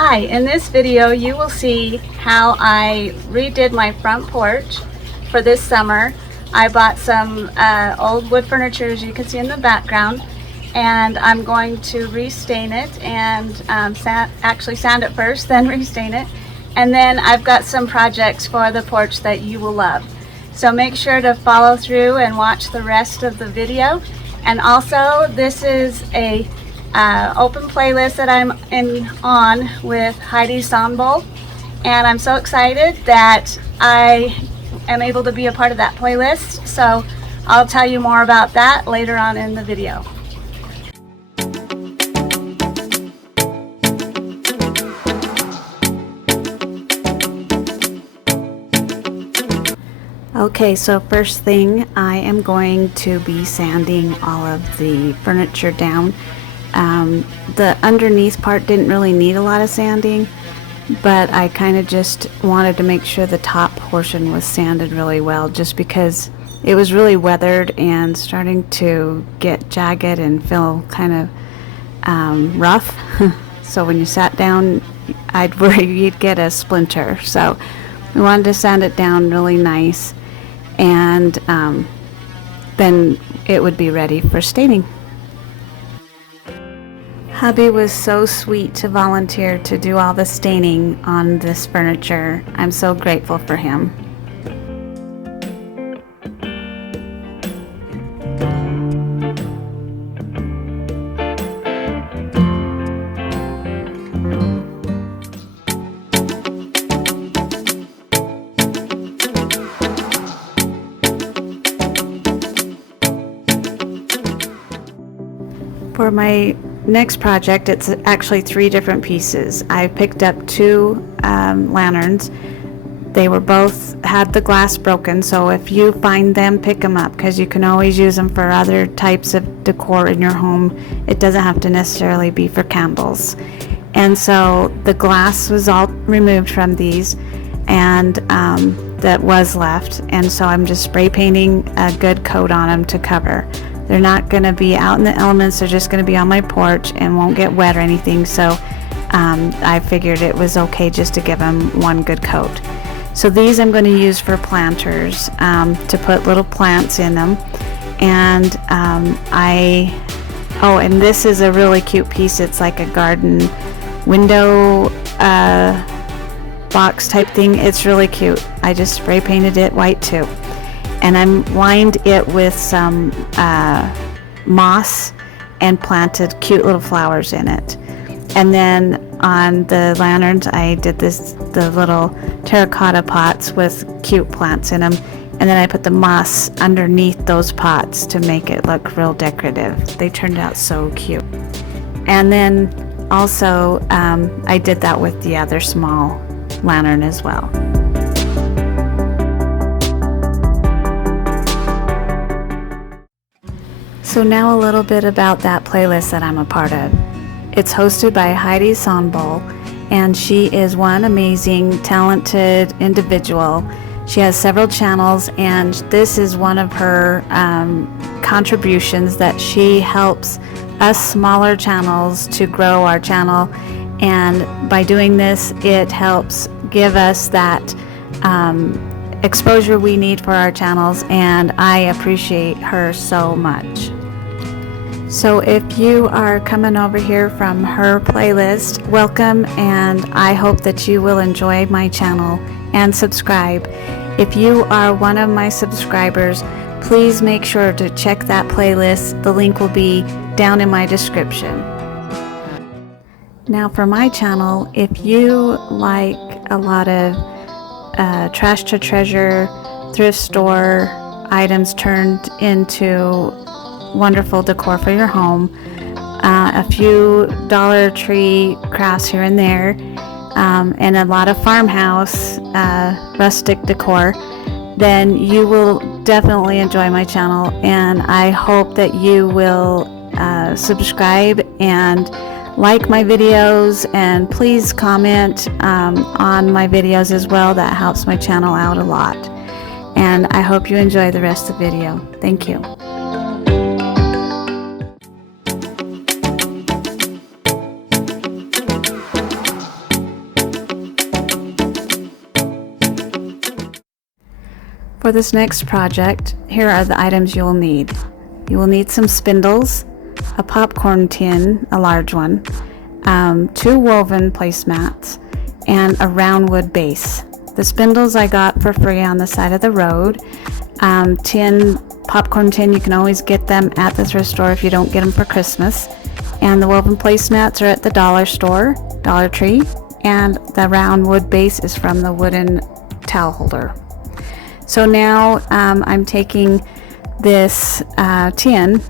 Hi, in this video you will see how I redid my front porch for this summer. I bought some old wood furniture, as you can see in the background, and I'm going to restain it and actually sand it first, then restain it. And then I've got some projects for the porch that you will love. So make sure to follow through and watch the rest of the video. And also, this is a open playlist that I'm on with Heidi Sonboul, and I'm so excited that I am able to be a part of that playlist. So I'll tell you more about that later on in the video. Okay, so first thing, I am going to be sanding all of the furniture down. The underneath part didn't really need a lot of sanding, but I kind of just wanted to make sure the top portion was sanded really well, just because it was really weathered and starting to get jagged and feel kind of rough. So when you sat down, I'd worry you'd get a splinter. So we wanted to sand it down really nice, and then it would be ready for staining. Hubby was so sweet to volunteer to do all the staining on this furniture. I'm so grateful for him. For my next project, it's actually 3 different pieces. I picked up 2 lanterns. They were both had the glass broken, so if you find them, pick them up, because you can always use them for other types of decor in your home. It doesn't have to necessarily be for candles. And so the glass was all removed from these, and that was left, and so I'm just spray painting a good coat on them to cover. They're not going to be out in the elements, they're just going to be on my porch and won't get wet or anything, so I figured it was okay just to give them one good coat. So these I'm going to use for planters, to put little plants in them. And and this is a really cute piece. It's like a garden window box type thing. It's really cute. I just spray painted it white too. And I'm lined it with some moss and planted cute little flowers in it. And then on the lanterns, I did the little terracotta pots with cute plants in them. And then I put the moss underneath those pots to make it look real decorative. They turned out so cute. And then also, I did that with the other small lantern as well. So now a little bit about that playlist that I'm a part of. It's hosted by Heidi Sonboul, and she is one amazing, talented individual. She has several channels, and this is one of her contributions, that she helps us smaller channels to grow our channel. And by doing this, it helps give us that exposure we need for our channels, and I appreciate her so much. So if you are coming over here from her playlist, welcome, and I hope that you will enjoy my channel and subscribe. If you are one of my subscribers, please make sure to check that playlist. The link will be down in my description. Now for my channel, if you like a lot of trash to treasure, thrift store items turned into wonderful decor for your home, a few Dollar Tree crafts here and there, and a lot of farmhouse rustic decor, then you will definitely enjoy my channel, and I hope that you will subscribe and like my videos, and please comment on my videos as well. That helps my channel out a lot, and I hope you enjoy the rest of the video. Thank you. for this next project, here are the items you will need. You will need some spindles, a popcorn tin, a large one, 2 woven placemats, and a round wood base. The spindles I got for free on the side of the road. Popcorn tin, you can always get them at the thrift store if you don't get them for Christmas. And the woven placemats are at the dollar store, Dollar Tree, and the round wood base is from the wooden towel holder. So now I'm taking this tin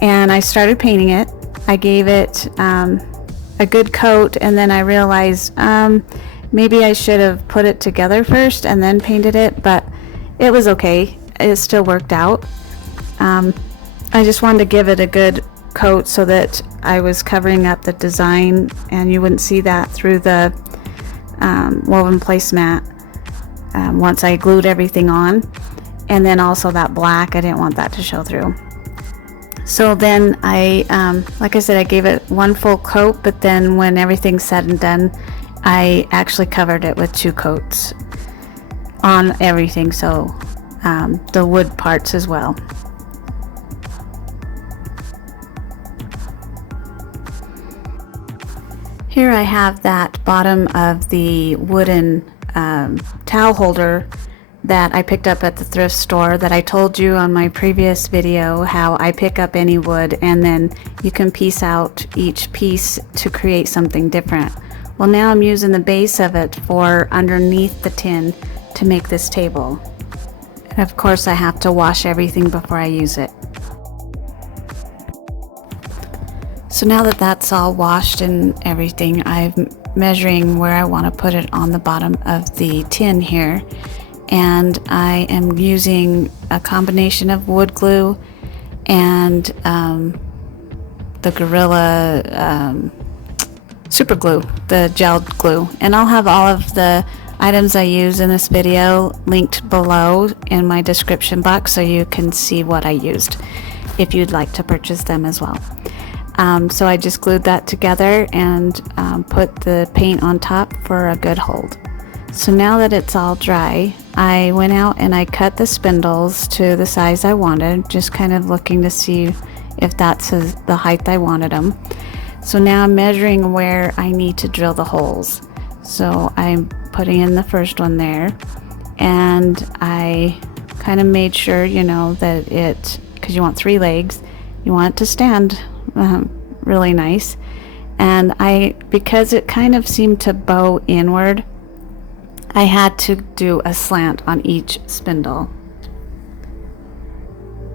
and I started painting it. I gave it a good coat, and then I realized maybe I should have put it together first and then painted it, but it was okay. It still worked out. I just wanted to give it a good coat so that I was covering up the design and you wouldn't see that through the woven placemat once I glued everything on. And then also that black, I didn't want that to show through. So then like I said, I gave it one full coat, but then when everything's said and done, I actually covered it with 2 coats on everything, so the wood parts as well. Here I have that bottom of the wooden towel holder that I picked up at the thrift store that I told you on my previous video how I pick up any wood and then you can piece out each piece to create something different. Well, now I'm using the base of it for underneath the tin to make this table. And of course I have to wash everything before I use it. So now that that's all washed and everything, I'm measuring where I want to put it on the bottom of the tin here. And I am using a combination of wood glue and the Gorilla super glue, the gel glue. And I'll have all of the items I use in this video linked below in my description box so you can see what I used if you'd like to purchase them as well. So I just glued that together and put the paint on top for a good hold. So now that it's all dry, I went out and I cut the spindles to the size I wanted, just kind of looking to see if that's the height I wanted them. So now I'm measuring where I need to drill the holes. So I'm putting in the first one there, and I kind of made sure, you know, that because you want 3 legs, you want it to stand really nice. And because it kind of seemed to bow inward, I had to do a slant on each spindle.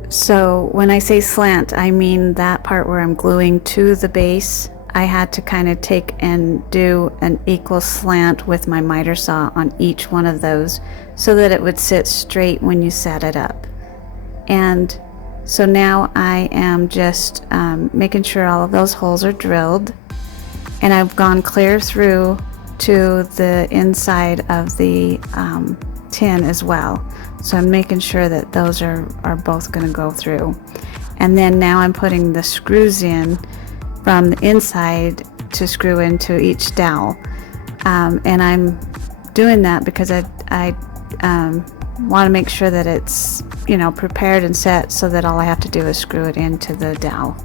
So when I say slant, I mean that part where I'm gluing to the base. I had to kind of take and do an equal slant with my miter saw on each one of those so that it would sit straight when you set it up. And so now I am just making sure all of those holes are drilled, and I've gone clear through to the inside of the tin as well. So I'm making sure that those are both going to go through. And then now I'm putting the screws in from the inside to screw into each dowel. And I'm doing that because I want to make sure that it's, you know, prepared and set so that all I have to do is screw it into the dowel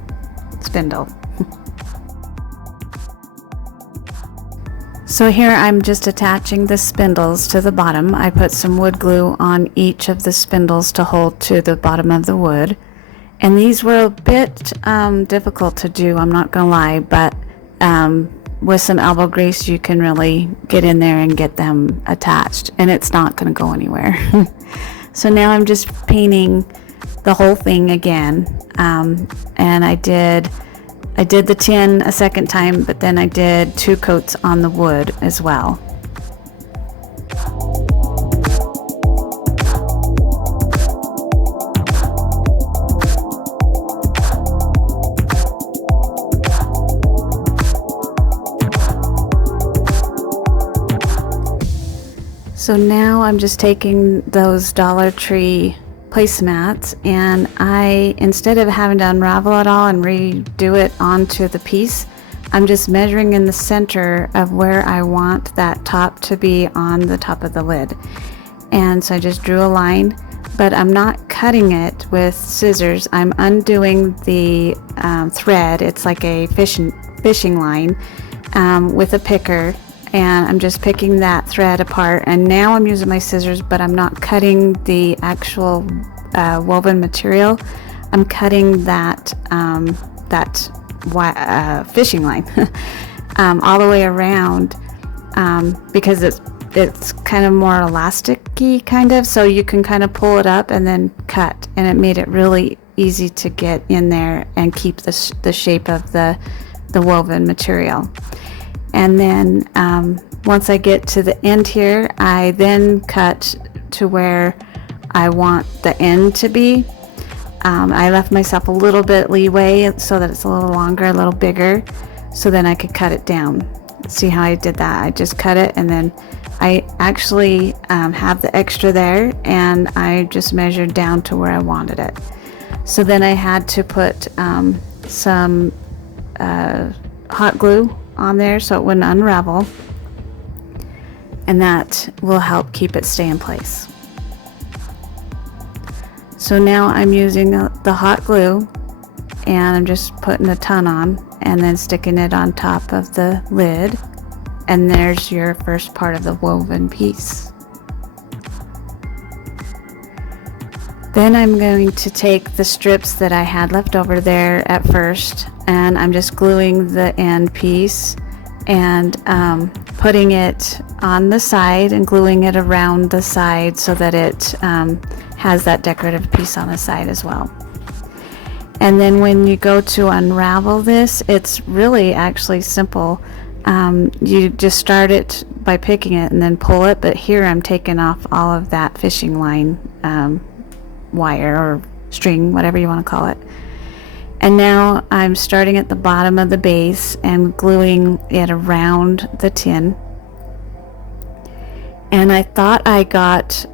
spindle. So here I'm just attaching the spindles to the bottom. I put some wood glue on each of the spindles to hold to the bottom of the wood. And these were a bit difficult to do, I'm not gonna lie, but with some elbow grease you can really get in there and get them attached, and it's not gonna go anywhere. So now I'm just painting the whole thing again, and I did the tin a second time, but then I did 2 coats on the wood as well. So now I'm just taking those Dollar Tree placemats, and instead of having to unravel it all and redo it onto the piece, I'm just measuring in the center of where I want that top to be on the top of the lid. And so I just drew a line. but I'm not cutting it with scissors. I'm undoing the thread. It's like a fishing line with a picker, and I'm just picking that thread apart. And now I'm using my scissors, but I'm not cutting the actual woven material. I'm cutting that fishing line all the way around, because it's kind of more elasticy kind of, so you can kind of pull it up and then cut, and it made it really easy to get in there and keep the shape of the woven material. And then once I get to the end here, I then cut to where I want the end to be. I left myself a little bit leeway so that it's a little longer, a little bigger, so then I could cut it down. See how I did that? I just cut it, and then I actually have the extra there, and I just measured down to where I wanted it. So then I had to put some hot glue on there so it wouldn't unravel, and that will help keep it stay in place. So now I'm using the hot glue, and I'm just putting a ton on and then sticking it on top of the lid, and there's your first part of the woven piece. Then I'm going to take the strips that I had left over there at first, and I'm just gluing the end piece and putting it on the side and gluing it around the side so that it has that decorative piece on the side as well. And then when you go to unravel this, it's really actually simple. You just start it by picking it and then pull it, but here I'm taking off all of that fishing line wire or string, whatever you want to call it. And now I'm starting at the bottom of the base and gluing it around the tin. And I thought I got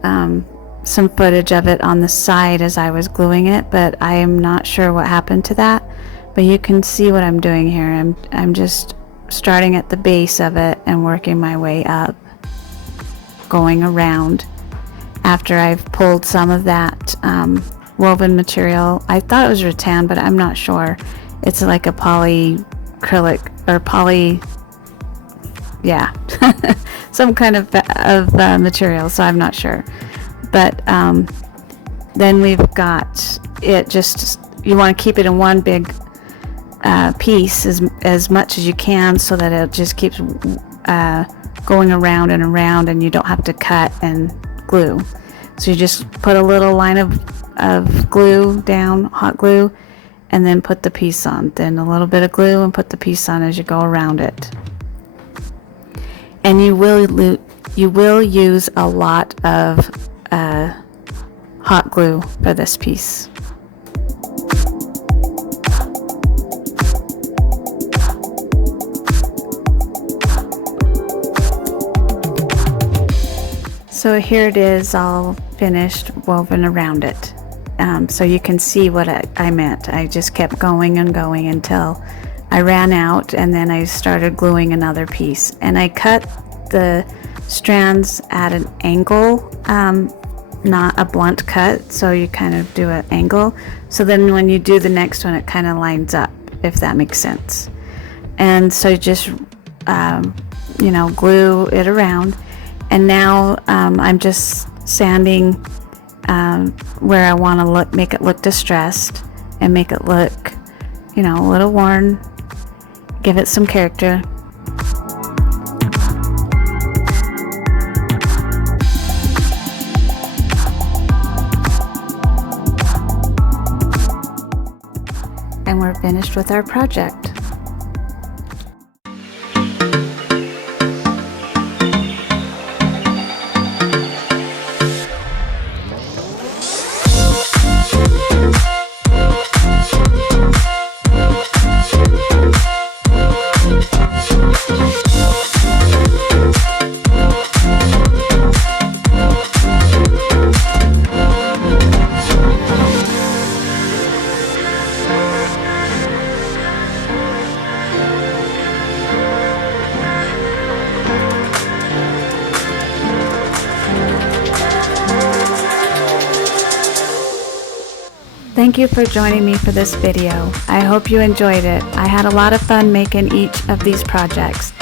some footage of it on the side as I was gluing it, but I am not sure what happened to that. But you can see what I'm doing here. I'm just starting at the base of it and working my way up, going around. After I've pulled some of that woven material, I thought it was rattan, but I'm not sure. It's like a polyacrylic or some kind of material, so I'm not sure. But then we've got it, just you want to keep it in one big piece as much as you can, so that it just keeps going around and around, and you don't have to cut and glue. So you just put a little line of glue down, hot glue, and then put the piece on, then a little bit of glue and put the piece on as you go around it. And you will use a lot of hot glue for this piece. So here it is, all finished, woven around it. So you can see what I meant. I just kept going and going until I ran out, and then I started gluing another piece. And I cut the strands at an angle, not a blunt cut, so you kind of do an angle. So then when you do the next one, it kind of lines up, if that makes sense. And so you just, glue it around. And now I'm just sanding where I want to make it look distressed and make it look, a little worn, give it some character. And we're finished with our project. Thank you for joining me for this video. I hope you enjoyed it. I had a lot of fun making each of these projects.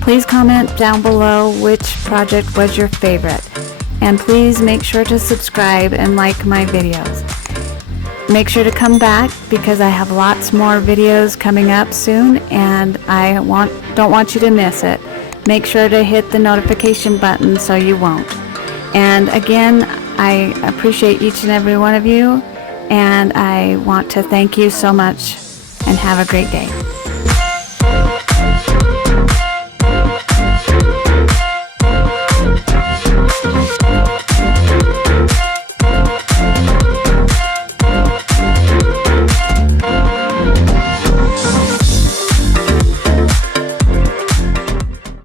Please comment down below which project was your favorite. And please make sure to subscribe and like my videos. Make sure to come back because I have lots more videos coming up soon and I don't want you to miss it. Make sure to hit the notification button so you won't. And again, I appreciate each and every one of you, and I want to thank you so much and have a great day.